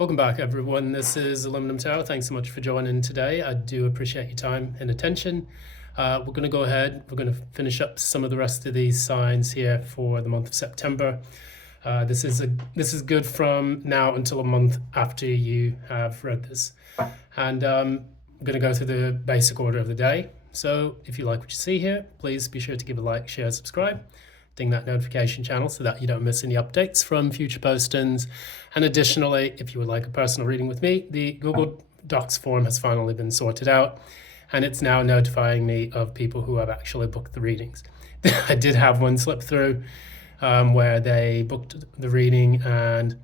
Welcome back, everyone. This is Aluminum Tower. Thanks so much for joining today. I do appreciate your time and attention. We're going to go ahead. We're going to finish up some of the rest of these signs here for the month of September. This is good from now until a month after you have read this. And I'm going to go through the basic order of the day. So if you like what you see here, please be sure to give a like, share, subscribe. Ding that notification channel so that you don't miss any updates from future postings. And additionally, if you would like a personal reading with me, the Google Docs form has finally been sorted out, and it's now notifying me of people who have actually booked the readings. I did have one slip through where they booked the reading, and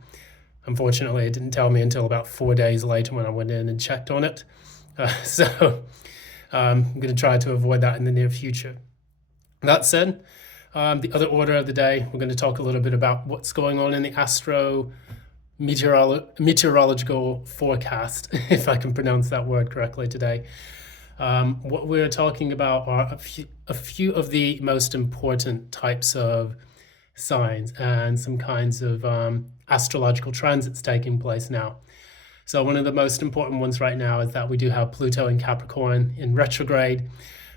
unfortunately it didn't tell me until about 4 days later when I went in and checked on it. So I'm going to try to avoid that in the near future. That said, the other order of the day, we're going to talk a little bit about what's going on in the meteorological forecast, if I can pronounce that word correctly today. What we're talking about are a few of the most important types of signs and some kinds of astrological transits taking place now. So one of the most important ones right now is that we do have Pluto in Capricorn in retrograde,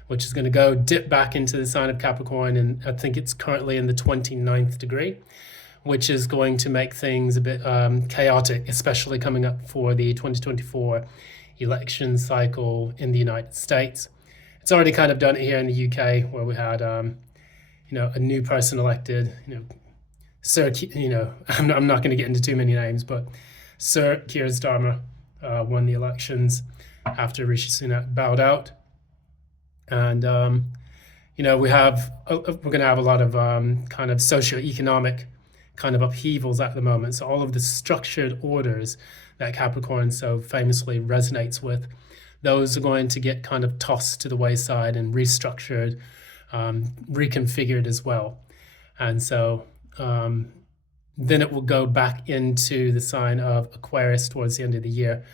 which is going to go dip back into the sign of Capricorn, and I think it's currently in the 29th degree, which is going to make things a bit chaotic, especially coming up for the 2024 election cycle in the United States. It's already kind of done it here in the UK, where we had a new person elected, Sir, I'm not going to get into too many names, but Sir Keir Starmer won the elections after Rishi Sunak bowed out. And, we're going to have a lot of kind of socio-economic kind of upheavals at the moment. So all of the structured orders that Capricorn so famously resonates with, those are going to get kind of tossed to the wayside and restructured, reconfigured as well. And so then it will go back into the sign of Aquarius towards the end of the year,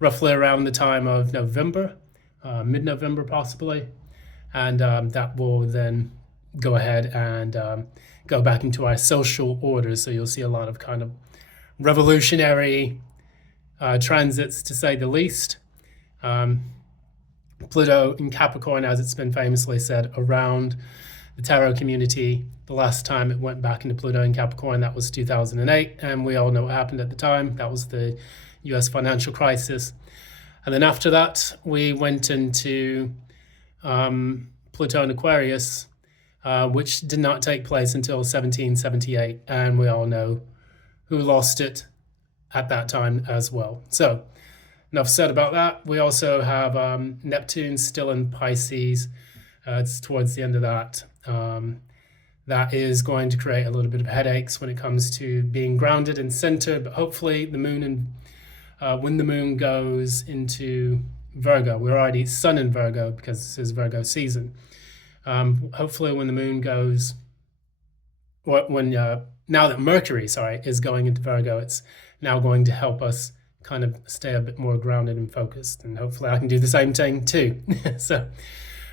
roughly around the time of November. Mid-November possibly, and that will then go ahead and go back into our social orders. So you'll see a lot of kind of revolutionary transits, to say the least. Pluto in Capricorn, as it's been famously said around the tarot community, the last time it went back into Pluto in Capricorn, that was 2008, and we all know what happened at the time. That was the US financial crisis. And then after that, we went into Pluto in Aquarius, which did not take place until 1778. And we all know who lost it at that time as well. So enough said about that. We also have Neptune still in Pisces. It's towards the end of that. That is going to create a little bit of headaches when it comes to being grounded and centered, but hopefully the moon and when the moon goes into Virgo, we're already sun in Virgo because this is Virgo season. Hopefully when the moon goes, now that Mercury, is going into Virgo, it's now going to help us kind of stay a bit more grounded and focused. And hopefully I can do the same thing too. So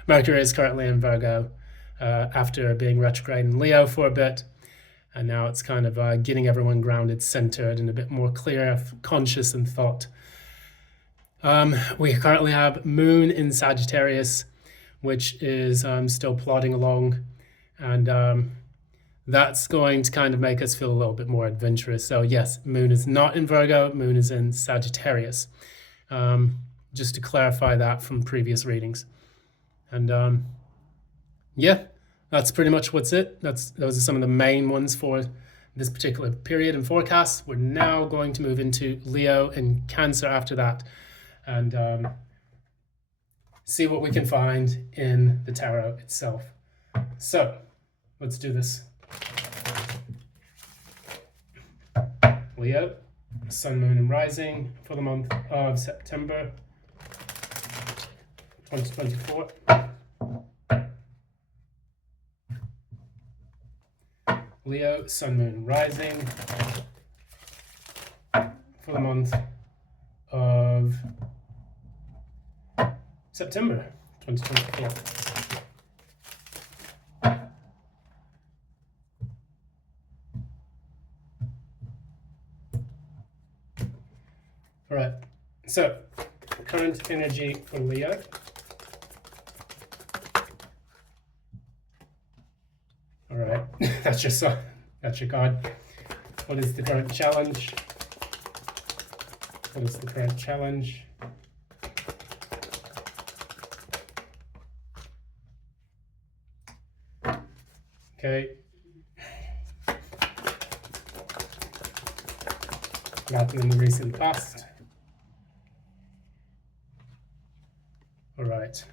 Mercury is currently in Virgo after being retrograde in Leo for a bit. And now it's kind of getting everyone grounded, centered, and a bit more clear, conscious in thought. We currently have Moon in Sagittarius, which is still plodding along. And that's going to kind of make us feel a little bit more adventurous. So yes, Moon is not in Virgo, Moon is in Sagittarius. Just to clarify that from previous readings. And yeah. That's pretty much what's it. Those are some of the main ones for this particular period and forecast. We're now going to move into Leo and Cancer after that, and see what we can find in the tarot itself. So let's do this. Leo, Sun, Moon, and Rising for the month of September 2024. Leo, Sun, Moon, Rising for the month of September 2024. All right, so current energy for Leo. All right, that's your sign. That's your card. What is the current challenge? What is the current challenge? Okay. What happened in the recent past? All right.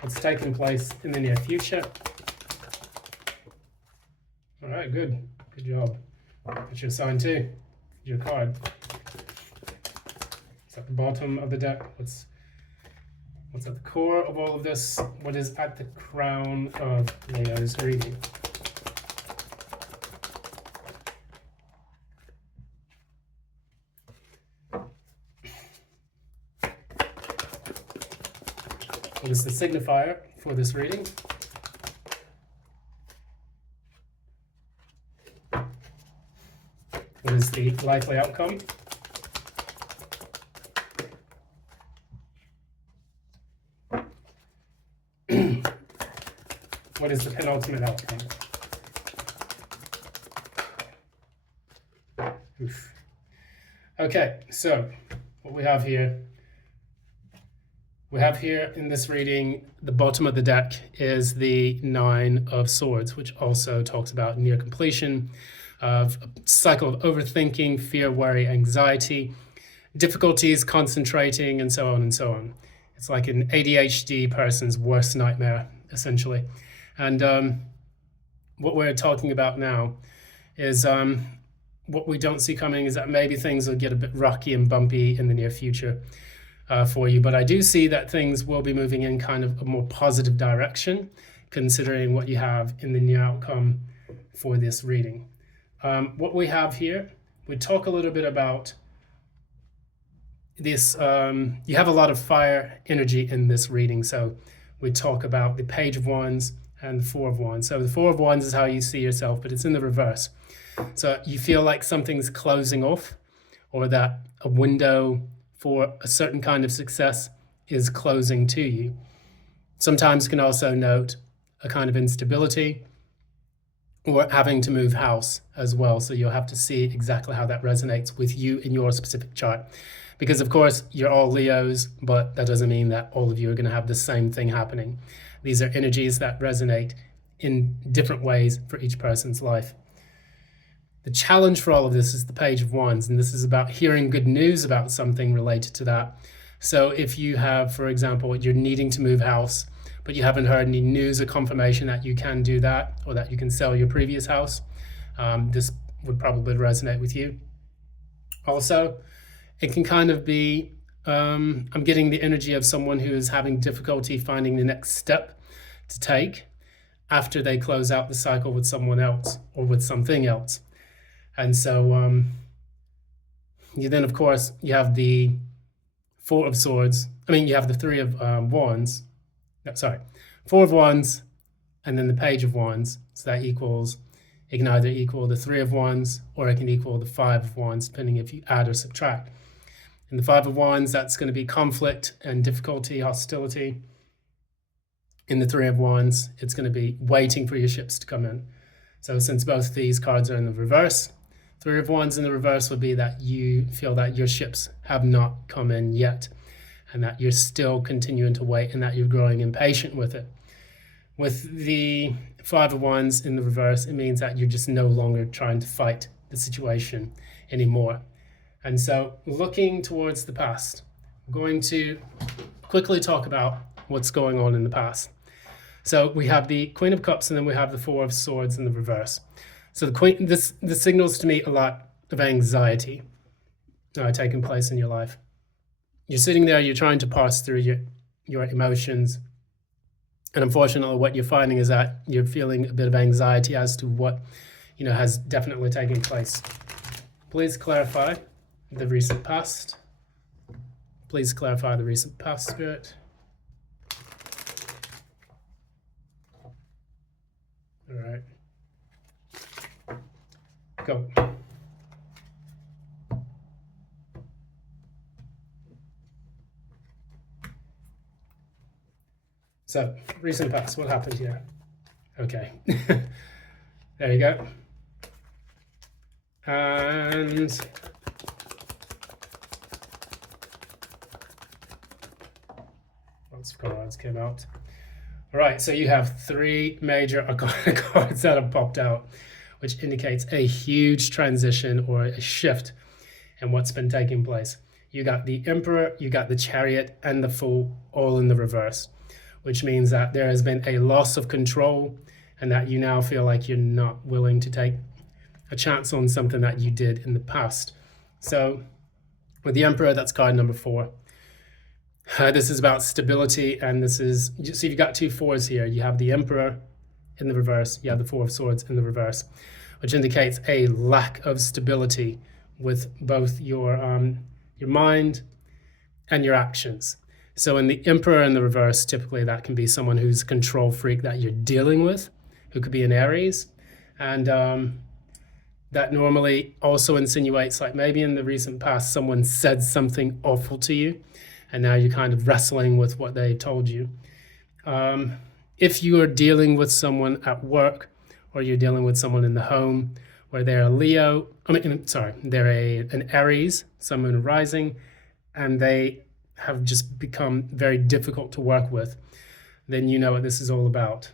What's taking place in the near future? All right, good. Good job. That's your sign too. Your card. It's at the bottom of the deck. What's at the core of all of this? What is at the crown of Leo's reading? What is the signifier for this reading? What is the likely outcome? What is the penultimate outcome? Oof. Okay, so what we have here in this reading, the bottom of the deck is the Nine of Swords, which also talks about near completion of a cycle of overthinking, fear, worry, anxiety, difficulties concentrating, and so on and so on. It's like an ADHD person's worst nightmare, essentially. And what we're talking about now is what we don't see coming is that maybe things will get a bit rocky and bumpy in the near future for you. But I do see that things will be moving in kind of a more positive direction, considering what you have in the new outcome for this reading. What we have here, we talk a little bit about this. You have a lot of fire energy in this reading. So we talk about the Page of Wands and the Four of Wands. So the Four of Wands is how you see yourself, but it's in the reverse. So you feel like something's closing off, or that a window for a certain kind of success is closing to you. Sometimes you can also note a kind of instability or having to move house as well. So you'll have to see exactly how that resonates with you in your specific chart. Because of course, you're all Leos, but that doesn't mean that all of you are going to have the same thing happening. These are energies that resonate in different ways for each person's life. The challenge for all of this is the Page of Wands, and this is about hearing good news about something related to that. So if you have, for example, you're needing to move house, but you haven't heard any news or confirmation that you can do that, or that you can sell your previous house, this would probably resonate with you. Also, it can kind of be, I'm getting the energy of someone who is having difficulty finding the next step to take after they close out the cycle with someone else or with something else. And so you then, of course, you have the Four of Swords. You have the Three of Wands. Four of Wands, and then the Page of Wands. So that equals, it can either equal the Three of Wands, or it can equal the Five of Wands, depending if you add or subtract. In the Five of Wands, that's going to be conflict and difficulty, hostility. In the Three of Wands, it's going to be waiting for your ships to come in. So since both these cards are in the reverse, Three of Wands in the reverse would be that you feel that your ships have not come in yet, and that you're still continuing to wait, and that you're growing impatient with it. With the Five of Wands in the reverse, it means that you're just no longer trying to fight the situation anymore. And so looking towards the past, I'm going to quickly talk about what's going on in the past. So we have the Queen of Cups, and then we have the Four of Swords in the reverse. So the Queen, this signals to me a lot of anxiety taking place in your life. You're sitting there, you're trying to pass through your emotions. And unfortunately, what you're finding is that you're feeling a bit of anxiety as to what, has definitely taken place. Please clarify the recent past. Please clarify the recent past, Spirit. All right. Go. So, recent past, what happened here? Okay. There you go. And lots of cards came out. All right, so you have three major cards that have popped out, which indicates a huge transition or a shift in what's been taking place. You got the Emperor, you got the Chariot, and the Fool all in the reverse, which means that there has been a loss of control and that you now feel like you're not willing to take a chance on something that you did in the past. So with the Emperor, that's card number 4. This is about stability, and this is, so you've got 2 4s here. You have the Emperor in the reverse, you have the 4 of Swords in the reverse, which indicates a lack of stability with both your mind and your actions. So in the Emperor in the reverse, typically that can be someone who's a control freak that you're dealing with, who could be an Aries, and that normally also insinuates, like, maybe in the recent past someone said something awful to you and now you're kind of wrestling with what they told you. If you are dealing with someone at work, or you're dealing with someone in the home where they're a Leo, they're an Aries, Sun, Moon, Rising, and they have just become very difficult to work with, then you know what this is all about.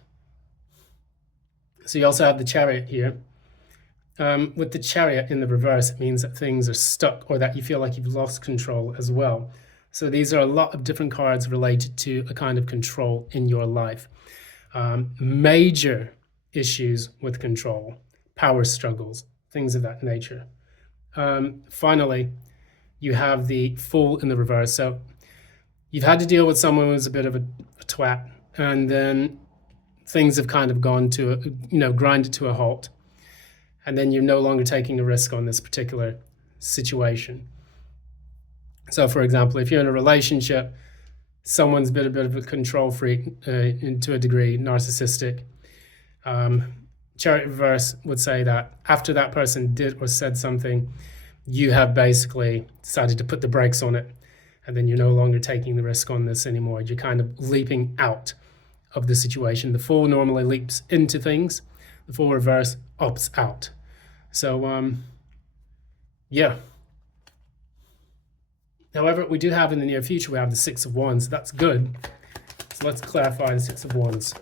So you also have the Chariot here. With the Chariot in the reverse, it means that things are stuck or that you feel like you've lost control as well. So these are a lot of different cards related to a kind of control in your life. Major issues with control, power struggles, things of that nature. Finally, you have the Fool in the reverse. So you've had to deal with someone who's a bit of a twat, and then things have kind of gone to, grinded to a halt. And then you're no longer taking a risk on this particular situation. So for example, if you're in a relationship, someone's been a bit of a control freak, to a degree, narcissistic. Chariot reverse would say that after that person did or said something, you have basically decided to put the brakes on it, and then you're no longer taking the risk on this anymore. You're kind of leaping out of the situation. The Fool normally leaps into things. The Fool reverse opts out. So, yeah. However, we do have in the near future, we have the 6 of Wands. That's good. So let's clarify the 6 of Wands.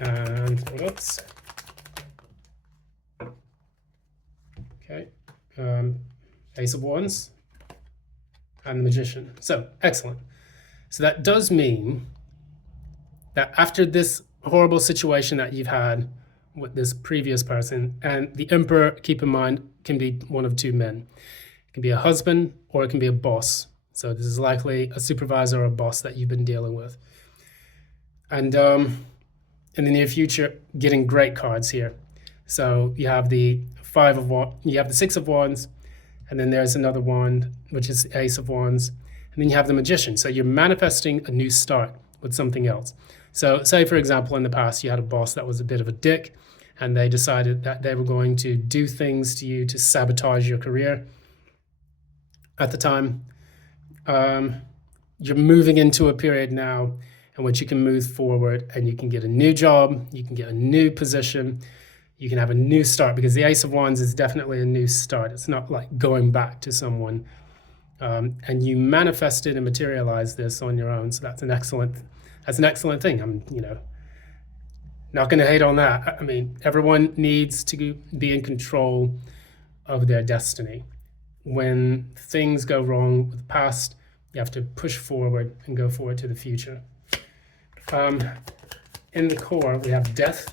And what else? Okay. Ace of Wands and the Magician. So, excellent. So that does mean that after this horrible situation that you've had with this previous person, and the Emperor, keep in mind, can be one of 2 men. It can be a husband or it can be a boss. So this is likely a supervisor or a boss that you've been dealing with. And in the near future, getting great cards here. So you have the 5 of Wands, you have the 6 of Wands, and then there's another wand, which is the Ace of Wands, and then you have the Magician. So you're manifesting a new start with something else. So say, for example, in the past, you had a boss that was a bit of a dick, and they decided that they were going to do things to you to sabotage your career. At the time, you're moving into a period now in which you can move forward and you can get a new job, you can get a new position, you can have a new start, because the Ace of Wands is definitely a new start. It's not like going back to someone. And you manifested and materialized this on your own. So that's an excellent thing. I'm, not going to hate on that. I mean, everyone needs to be in control of their destiny. When things go wrong with the past, you have to push forward and go forward to the future. In the core, we have Death.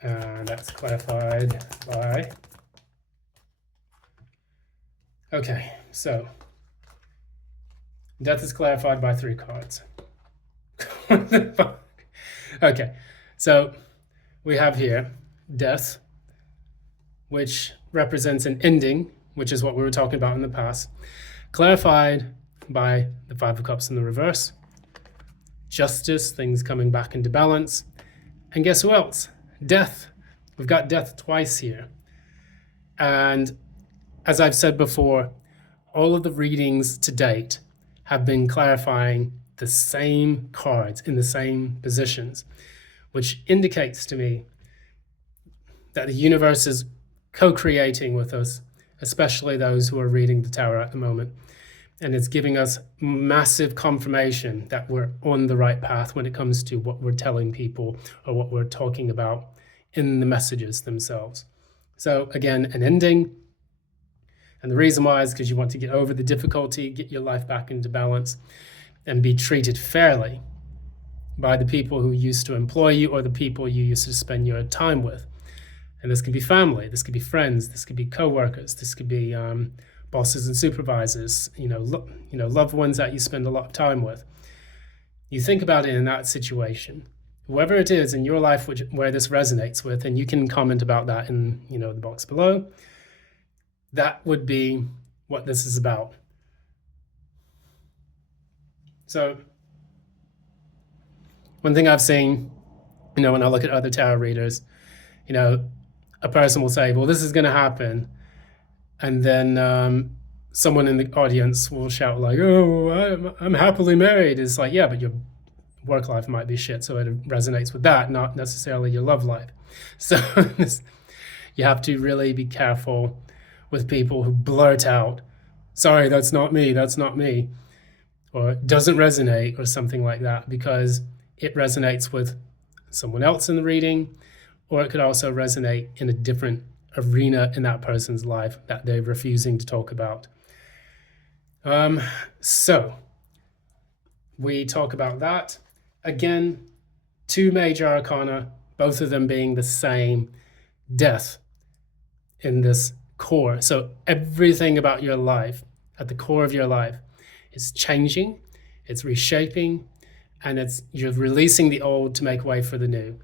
And that's clarified by... Okay, so Death is clarified by 3 cards. What the fuck? Okay, so we have here Death, which represents an ending, which is what we were talking about in the past, clarified by the 5 of Cups in the reverse. justice, things coming back into balance. And guess who else? Death. We've got death twice here. And as I've said before, all of the readings to date have been clarifying the same cards in the same positions, which indicates to me that the universe is co-creating with us, especially those who are reading the tarot at the moment. And it's giving us massive confirmation that we're on the right path when it comes to what we're telling people or what we're talking about in the messages themselves. So again, an ending. And the reason why is because you want to get over the difficulty, get your life back into balance, and be treated fairly by the people who used to employ you or the people you used to spend your time with. And this could be family, this could be friends, this could be co-workers, this could be bosses and supervisors, loved ones that you spend a lot of time with. You think about it in that situation. Whoever it is in your life where this resonates with, and you can comment about that in the box below, that would be what this is about. So one thing I've seen, when I look at other tarot readers, a person will say, well, this is going to happen. And then someone in the audience will shout like, oh, I'm happily married. It's like, yeah, but your work life might be shit. So it resonates with that, not necessarily your love life. So you have to really be careful with people who blurt out, sorry, that's not me, or doesn't resonate or something like that, because it resonates with someone else in the reading, or it could also resonate in a different arena in that person's life that they're refusing to talk about. So we talk about that. Again, 2 major arcana, both of them being the same, death in this core. So everything about your life, at the core of your life, is changing, it's reshaping, and you're releasing the old to make way for the new.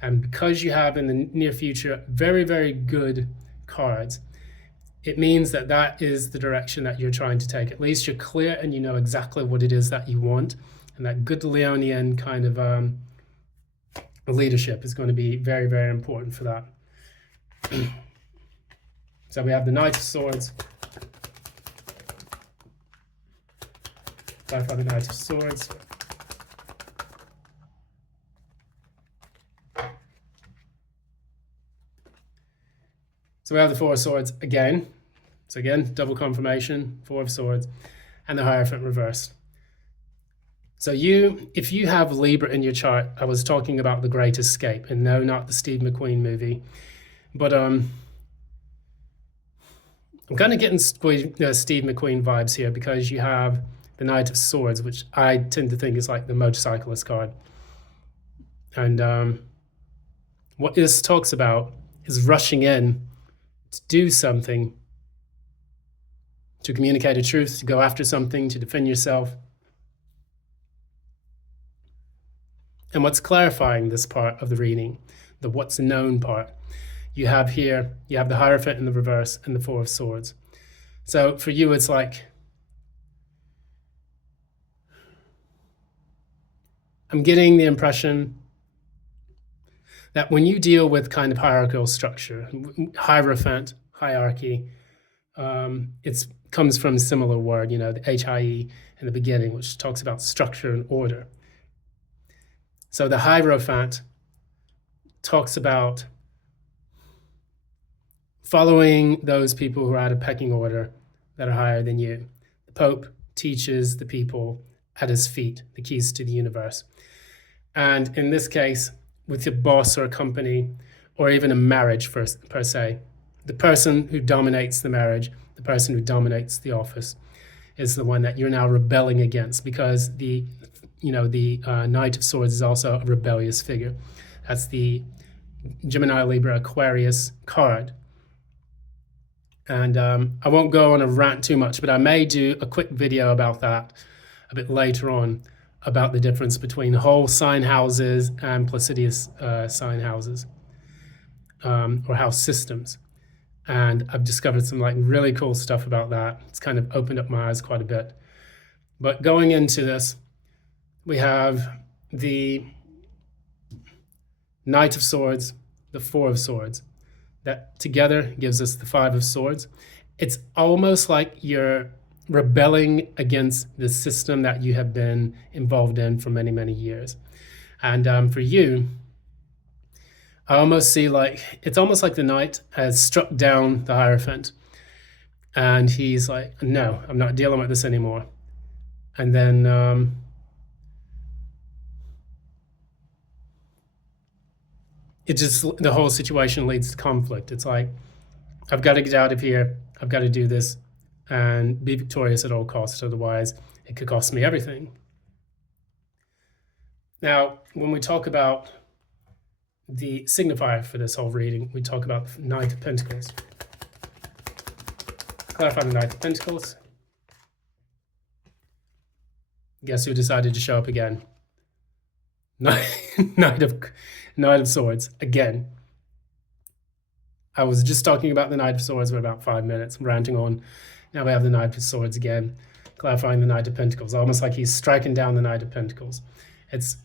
And because you have in the near future very, very good cards, it means that is the direction that you're trying to take. At least you're clear and you know exactly what it is that you want. And that good Leonian kind of leadership is going to be very, very important for that. So we have the Knight of Swords. Clarify the Knight of Swords. So we have the 4 of Swords again. So again, double confirmation, 4 of Swords, and the Hierophant reversed. So if you have Libra in your chart, I was talking about The Great Escape, and no, not the Steve McQueen movie, but I'm kind of getting Steve McQueen vibes here, because you have the Knight of Swords, which I tend to think is like the motorcyclist card. And what this talks about is rushing in to do something, to communicate a truth, to go after something, to defend yourself. And what's clarifying this part of the reading, the what's known part, you have the Hierophant in the reverse and the 4 of Swords. So for you, it's like, I'm getting the impression that when you deal with kind of hierarchical structure, Hierophant, hierarchy, it comes from a similar word, the H-I-E in the beginning, which talks about structure and order. So the Hierophant talks about following those people who are out of pecking order that are higher than you. The Pope teaches the people at his feet the keys to the universe. And in this case, with your boss or a company, or even a marriage per se, the person who dominates the marriage, the person who dominates the office, is the one that you're now rebelling against, because the Knight of Swords is also a rebellious figure. That's the Gemini, Libra, Aquarius card. And I won't go on a rant too much, but I may do a quick video about that a bit later on, about the difference between whole sign houses and placidius sign houses, or house systems. And I've discovered some really cool stuff about that. It's kind of opened up my eyes quite a bit. But going into this, we have the Knight of Swords, the Four of Swords. That together gives us the Five of Swords. It's almost like you're rebelling against the system that you have been involved in for many, many years. And for you, I almost see it's almost like the knight has struck down the Hierophant. And he's like, no, I'm not dealing with this anymore. And then the whole situation leads to conflict. It's like, I've got to get out of here. I've got to do this and be victorious at all costs. Otherwise, it could cost me everything. Now, when we talk about the signifier for this whole reading, we talk about the Knight of Pentacles. Clarify the Knight of Pentacles. Guess who decided to show up again? Knight of Swords again. I was just talking about the Knight of Swords for about 5 minutes, ranting on. Now we have the Knight of Swords again, clarifying the Knight of Pentacles, almost like he's striking down the Knight of Pentacles. It's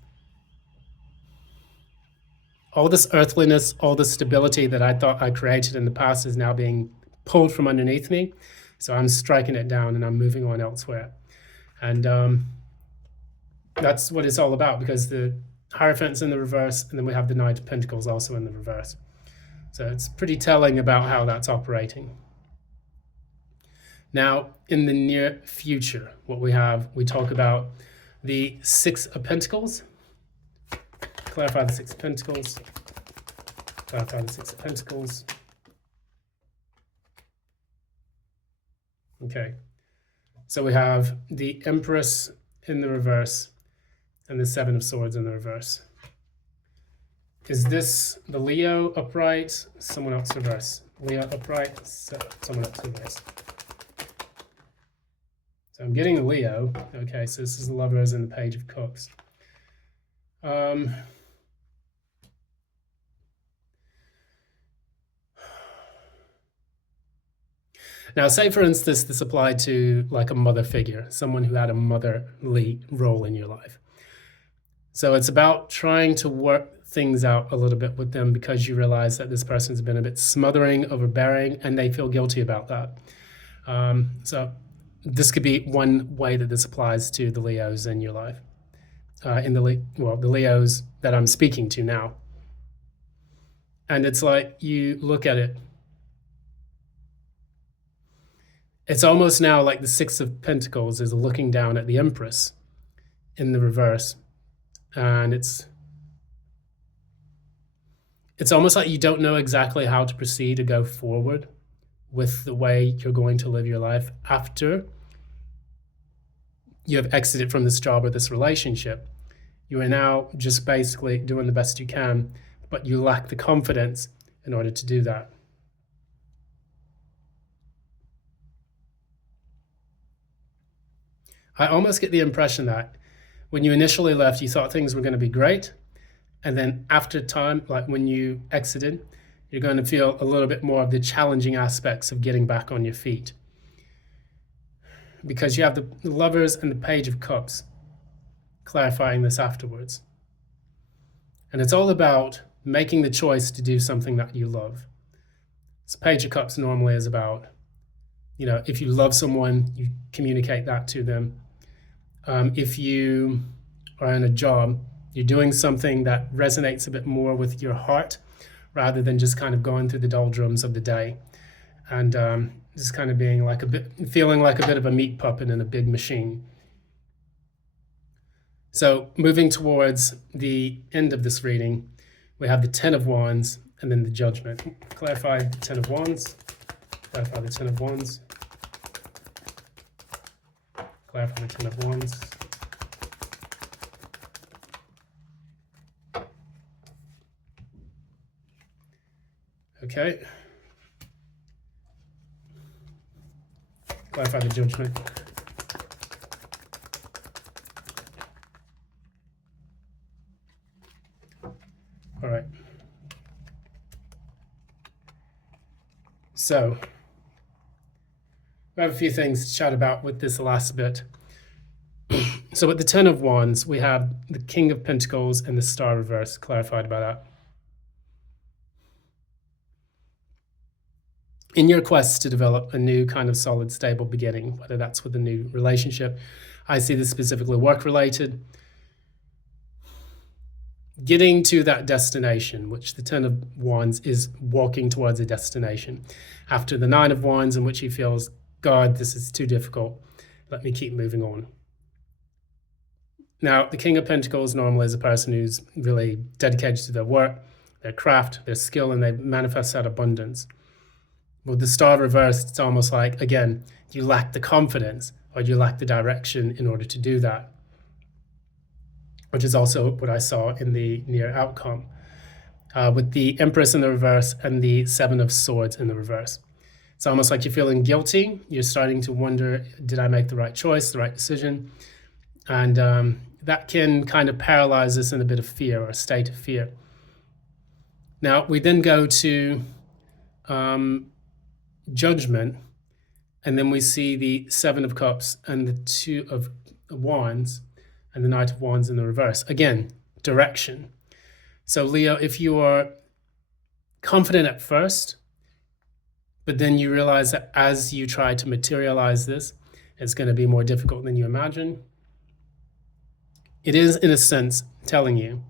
all this earthliness, all this stability that I thought I created in the past is now being pulled from underneath me. So I'm striking it down and I'm moving on elsewhere. And that's what it's all about, because the Hierophant's in the reverse, and then we have the Knight of Pentacles also in the reverse. So it's pretty telling about how that's operating. Now, in the near future, what we talk about the Six of Pentacles. Clarify the Six of Pentacles. Clarify the Six of Pentacles. Okay. So we have the Empress in the reverse and the Seven of Swords in the reverse. Is this the Leo upright? Someone else reverse. Leo upright, someone else reverse. So I'm getting the Leo. Okay, so this is the Lovers and the Page of Cups. Now, say for instance, this applied to like a mother figure, someone who had a motherly role in your life. So it's about trying to work things out a little bit with them, because you realize that this person's been a bit smothering, overbearing, and they feel guilty about that. So this could be one way that this applies to the Leos in your life, the Leos that I'm speaking to now. And it's like you look at it. It's almost now like the Six of Pentacles is looking down at the Empress in the reverse. And it's almost like you don't know exactly how to proceed or go forward with the way you're going to live your life after you have exited from this job or this relationship. You are now just basically doing the best you can, but you lack the confidence in order to do that. I almost get the impression that when you initially left, you thought things were going to be great. And then after time, like when you exited, you're going to feel a little bit more of the challenging aspects of getting back on your feet. Because you have the Lovers and the Page of Cups clarifying this afterwards. And it's all about making the choice to do something that you love. So Page of Cups normally is about, if you love someone, you communicate that to them. If you are in a job, you're doing something that resonates a bit more with your heart, rather than just kind of going through the doldrums of the day, and just kind of being feeling like a bit of a meat puppet in a big machine. So moving towards the end of this reading, we have the Ten of Wands and then the Judgment. Clarify the Ten of Wands. Clarify the Ten of Wands. Clarify the Ten of Wands. Okay. Clarify the Judgment. All right. So we have a few things to chat about with this last bit. So at the Ten of Wands, we have the King of Pentacles and the Star reverse, clarified by that. In your quest to develop a new kind of solid, stable beginning, whether that's with a new relationship, I see this specifically work-related, getting to that destination, which the Ten of Wands is walking towards a destination. After the Nine of Wands, in which he feels, God, this is too difficult. Let me keep moving on. Now, the King of Pentacles normally is a person who's really dedicated to their work, their craft, their skill, and they manifest that abundance. With the Star reversed, it's almost like, again, you lack the confidence or you lack the direction in order to do that, which is also what I saw in the near outcome. With the Empress in the reverse and the Seven of Swords in the reverse. It's almost like you're feeling guilty. You're starting to wonder, did I make the right choice, the right decision? And that can kind of paralyze us in a bit of fear or a state of fear. Now, we then go to Judgment, and then we see the Seven of Cups and the Two of Wands and the Knight of Wands in the reverse. Again, direction. So Leo, if you are confident at first, but then you realize that as you try to materialize this, it's going to be more difficult than you imagine, it is, in a sense, telling you,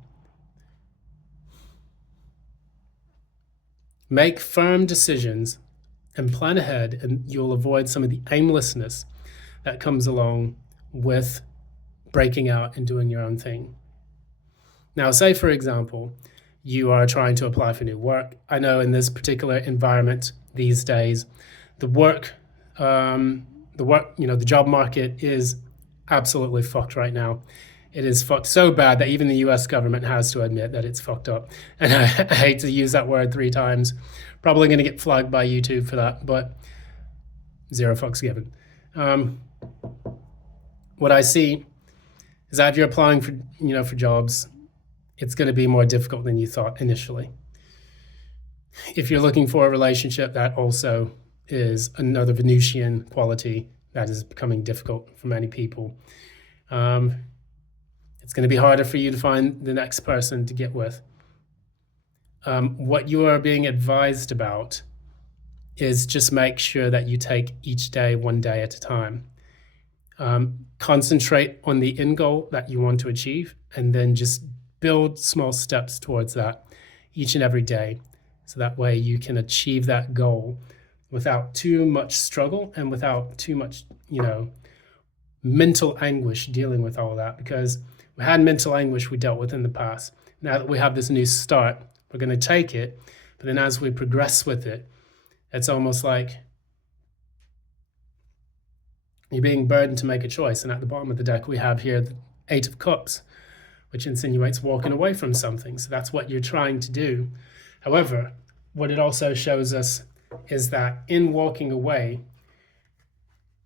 make firm decisions and plan ahead, and you'll avoid some of the aimlessness that comes along with breaking out and doing your own thing. Now, say, for example, you are trying to apply for new work. I know in this particular environment these days, the job market is absolutely fucked right now. It is fucked so bad that even the US government has to admit that it's fucked up. And I hate to use that word 3 times. Probably going to get flagged by YouTube for that, but 0 fucks given. What I see is that if you're applying for jobs, it's going to be more difficult than you thought initially. If you're looking for a relationship, that also is another Venusian quality that is becoming difficult for many people. It's going to be harder for you to find the next person to get with. What you are being advised about is just make sure that you take each day one day at a time. Concentrate on the end goal that you want to achieve, and then just build small steps towards that each and every day. So that way you can achieve that goal without too much struggle and without too much, mental anguish dealing with all of that, because we had mental anguish we dealt with in the past. Now that we have this new start, we're going to take it, but then as we progress with it, it's almost like you're being burdened to make a choice. And at the bottom of the deck, we have here the Eight of Cups, which insinuates walking away from something. So that's what you're trying to do. However, what it also shows us is that in walking away,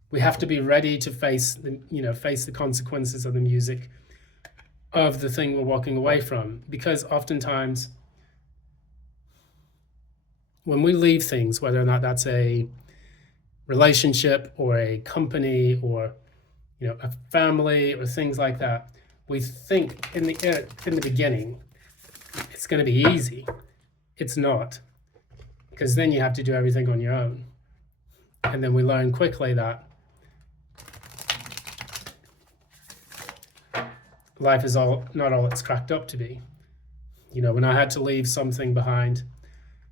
we have to be ready to face the consequences of the music of the thing we're walking away from. Because oftentimes, when we leave things, whether or not that's a relationship or a company or a family or things like that, we think in the beginning it's going to be easy. It's not, because then you have to do everything on your own. And then we learn quickly that life is not all it's cracked up to be. When I had to leave something behind,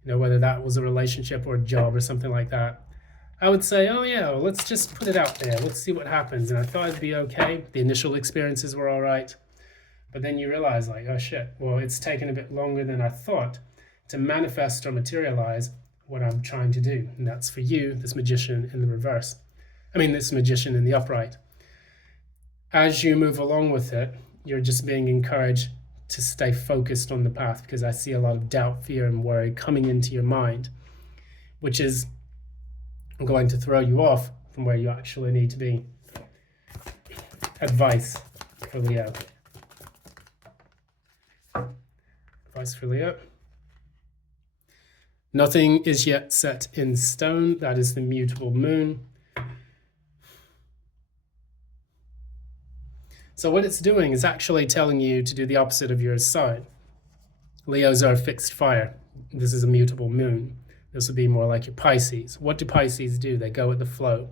whether that was a relationship or a job or something like that, I would say, oh yeah, well, let's just put it out there. Let's see what happens. And I thought it'd be okay. The initial experiences were all right. But then you realize, like, oh shit, well, it's taken a bit longer than I thought to manifest or materialize what I'm trying to do. And that's for you, this magician in the reverse. This magician in the upright. As you move along with it, you're just being encouraged to stay focused on the path, because I see a lot of doubt, fear, and worry coming into your mind, which is going to throw you off from where you actually need to be. Advice for Leo. Advice for Leo. Nothing is yet set in stone. That is the mutable moon. So what it's doing is actually telling you to do the opposite of your sign. Leos are fixed fire. This is a mutable moon. This would be more like your Pisces. What do Pisces do? They go with the flow.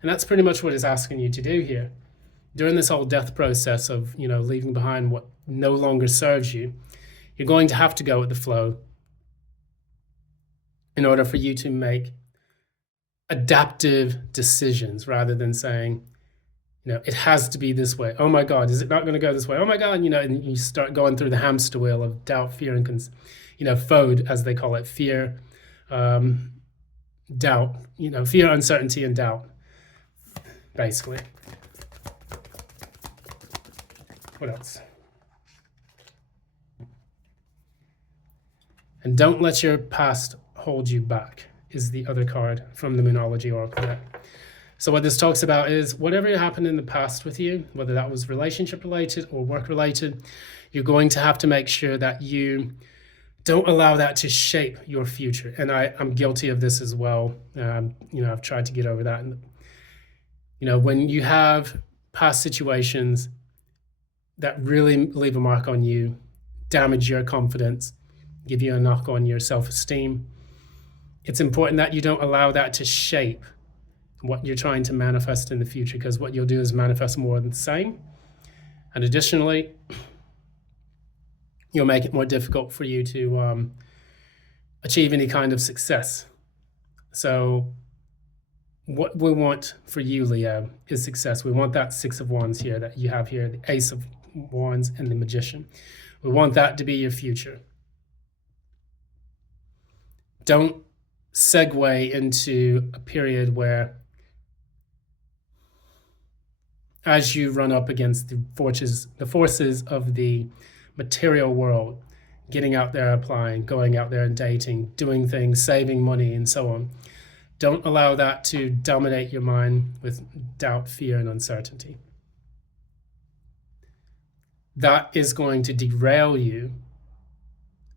And that's pretty much what it's asking you to do here. During this whole death process of, leaving behind what no longer serves you, you're going to have to go with the flow in order for you to make adaptive decisions rather than saying, it has to be this way. Oh my God, is it not going to go this way? Oh my God, and you start going through the hamster wheel of doubt, fear, and FODE, as they call it, fear, doubt, fear, uncertainty, and doubt, basically. What else? And don't let your past hold you back is the other card from the Moonology Oracle deck. So what this talks about is whatever happened in the past with you, whether that was relationship related or work related, you're going to have to make sure that you don't allow that to shape your future. And I'm guilty of this as well. I've tried to get over that. And, when you have past situations that really leave a mark on you, damage your confidence, give you a knock on your self-esteem, it's important that you don't allow that to shape what you're trying to manifest in the future, because what you'll do is manifest more of the same. And additionally, you'll make it more difficult for you to achieve any kind of success. So what we want for you, Leo, is success. We want that Six of Wands here that you have here, the Ace of Wands and the Magician. We want that to be your future. Don't segue into a period where, as you run up against the forces of the material world, getting out there, applying, going out there and dating, doing things, saving money, and so on. Don't allow that to dominate your mind with doubt, fear, and uncertainty. That is going to derail you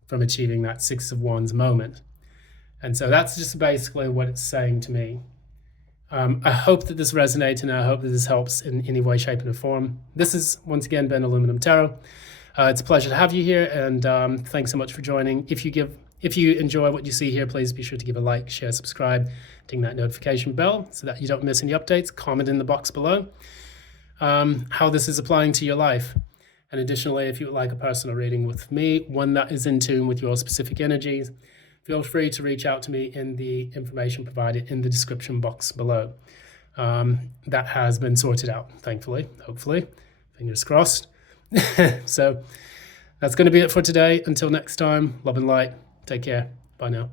from achieving that Six of Wands moment. And so that's just basically what it's saying to me. I hope that this resonates, and I hope that this helps in any way, shape, and form. This has, once again, been Aluminum Tarot. It's a pleasure to have you here, and thanks so much for joining. If you enjoy what you see here, please be sure to give a like, share, subscribe, ding that notification bell so that you don't miss any updates. Comment in the box below how this is applying to your life. And additionally, if you would like a personal reading with me, one that is in tune with your specific energies, feel free to reach out to me in the information provided in the description box below. That has been sorted out, thankfully, hopefully, fingers crossed. So that's going to be it for today. Until next time, love and light. Take care. Bye now.